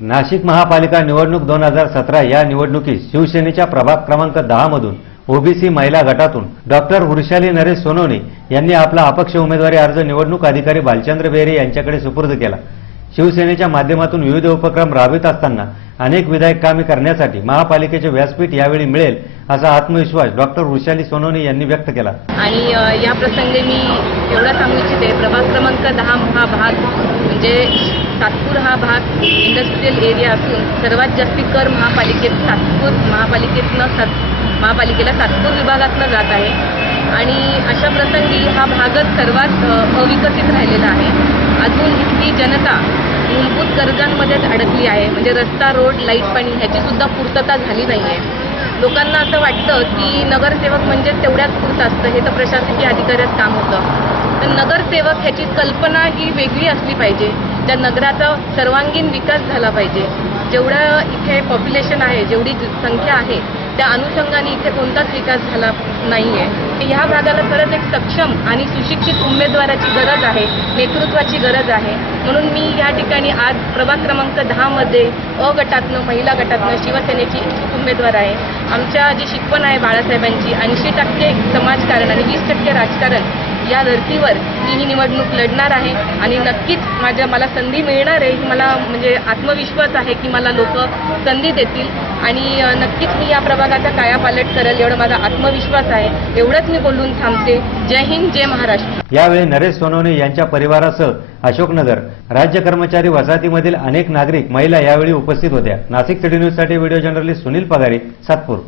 नाशिक महापालिका निवडणूक दोन हजार सतरा या निवडणुकीत शिवसेनेच्या प्रभाग क्रमांक दहा मधून ओबीसी महिला गटातून डॉक्टर वृषाली नरेश सोनवणे यांनी आपला अपक्ष उमेदवारी अर्ज निवडणूक अधिकारी भालचंद्र बेरे यांच्याकडे सुपूर्द केला. शिवसेनेच्या माध्यमातून विविध उपक्रम राबवित असताना अनेक विधायक कामे करण्यासाठी महापालिकेचे व्यासपीठ यावेळी मिळेल असा आत्मविश्वास डॉक्टर वृषाली सोनवणे यांनी व्यक्त केला. आणि या प्रसंगी मी एवढा सांगू इच्छिते प्रभाग क्रमांक दहा महाभाग म्हणजे सातपूर हा भाग इंडस्ट्रीयल एरिया असून सर्वात जास्ती कर महापालिकेत सातपूर महापालिकेतनं सात महापालिकेला सातपूर विभागातनं जात आहे. आणि अशा प्रसंगी हा भागच सर्वात अविकसित राहिलेला आहे. अजून इथली जनता मूलभूत गरजांमध्येच अडकली आहे. म्हणजे रस्ता रोड लाइट पाणी ह्याची सुद्धा पूर्तता झाली नाही आहे लोकांना असं वाटतं की नगरसेवक म्हणजे तेवढ्याच पुरतं असतं हे तर प्रशासकीय अधिकाऱ्यात काम होतं. तर नगरसेवक ह्याची कल्पना ही वेगळी असली पाहिजे. त्या नगराचा सर्वांगीण विकास झाला पाहिजे. जेवढं इथे पॉप्युलेशन आहे जेवढी संख्या आहे त्या अनुषंगाने इथे कोणताच विकास झाला नाही आहे ह्या भागाला खरंच एक सक्षम आणि सुशिक्षित उमेदवाराची गरज आहे नेतृत्वाची गरज आहे. म्हणून मी या ठिकाणी आज प्रभाग क्रमांक दहामध्ये अ गटातनं महिला गटातनं शिवसेनेची उमेदवार आहे. आमच्या जी शिकवण आहे बाळासाहेबांची ऐंशी टक्के समाजकारण आणि वीस टक्के राजकारण या धर्तीवर मी ही निवडणूक लढणार आहे आणि नक्कीच माझ्या मला संधी मिळणार आहे ही मला म्हणजे आत्मविश्वास आहे की मला लोक संधी देतील. आणि नक्कीच मी या प्रभागाचा कायापालट करेल एवढा माझा आत्मविश्वास आहे. एवढंच मी बोलून थांबते. जय हिंद जय महाराष्ट्र. यावेळी नरेश सोनवणे यांच्या परिवारासह अशोकनगर. राज्य कर्मचारी वसाहतीमधील अनेक नागरिक महिला यावेळी उपस्थित होत्या. नाशिक सिटी न्यूजसाठी व्हिडिओ जर्नलिस्ट सुनील पगारे सातपूर.